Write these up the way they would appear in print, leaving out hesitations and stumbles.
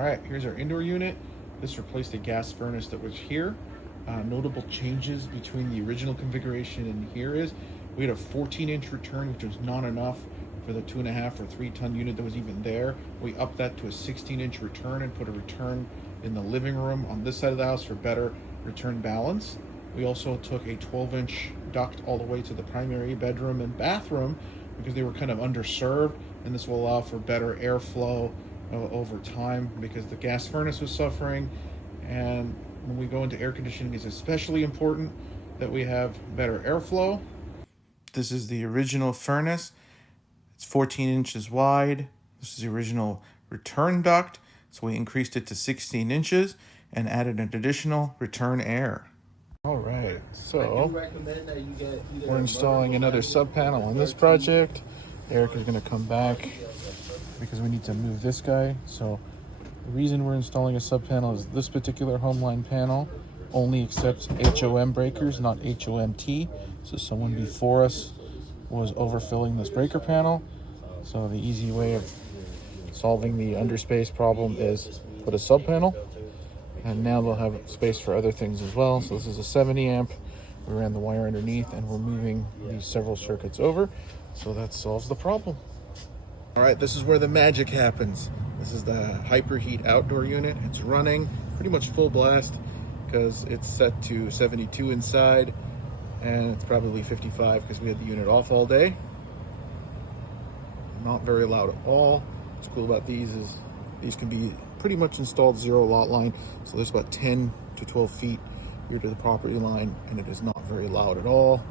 All right, here's our indoor unit. This replaced a gas furnace that was here. Notable changes between the original configuration and here is we had a 14-inch return, which was not enough for the 2.5 or 3 ton unit that was even there. We upped that to a 16-inch return and put a return in the living room on this side of the house for better return balance. We also took a 12-inch duct all the way to the primary bedroom and bathroom because they were kind of underserved, and this will allow for better airflow over time because the gas furnace was suffering. And when we go into air conditioning, it's especially important that we have better airflow. This is the original furnace. It's 14 inches wide. This is the original return duct. So we increased it to 16 inches and added an additional return air. All right, so we're installing another sub panel on this project. Eric is going to come back because we need to move this guy. So the reason we're installing a sub panel is this particular Homeline panel only accepts HOM breakers, not HOMT. So someone before us was overfilling this breaker panel. So the easy way of solving the underspace problem is put a sub panel, and now they'll have space for other things as well. So this is a 70 amp. We ran the wire underneath and we're moving these several circuits over. So that solves the problem. All right, this is where the magic happens. This is the Hyperheat outdoor unit. It's running pretty much full blast because it's set to 72 inside and it's probably 55 because we had the unit off all day. Not very loud at all. What's cool about these is these can be pretty much installed zero lot line. So there's about 10 to 12 feet here to the property line, and it is not very loud at all.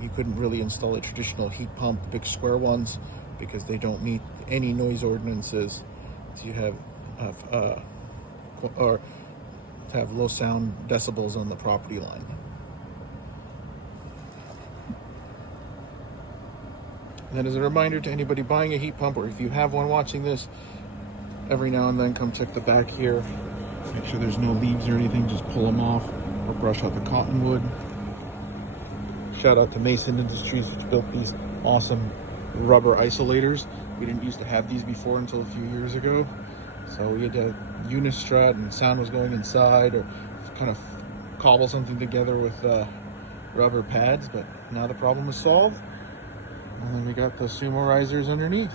You couldn't really install a traditional heat pump, big square ones, because they don't meet any noise ordinances. So you have or to have low sound decibels on the property line. And then as a reminder to anybody buying a heat pump, or if you have one watching this, every now and then come check the back here. Make sure there's no leaves or anything, just pull them off or brush out the cottonwood. Shout out to Mason Industries, which built these awesome rubber isolators. We didn't used to have these before until a few years ago. So we had to unistrut and sound was going inside, or kind of cobble something together with rubber pads, but now the problem is solved. And then we got the sumo risers underneath.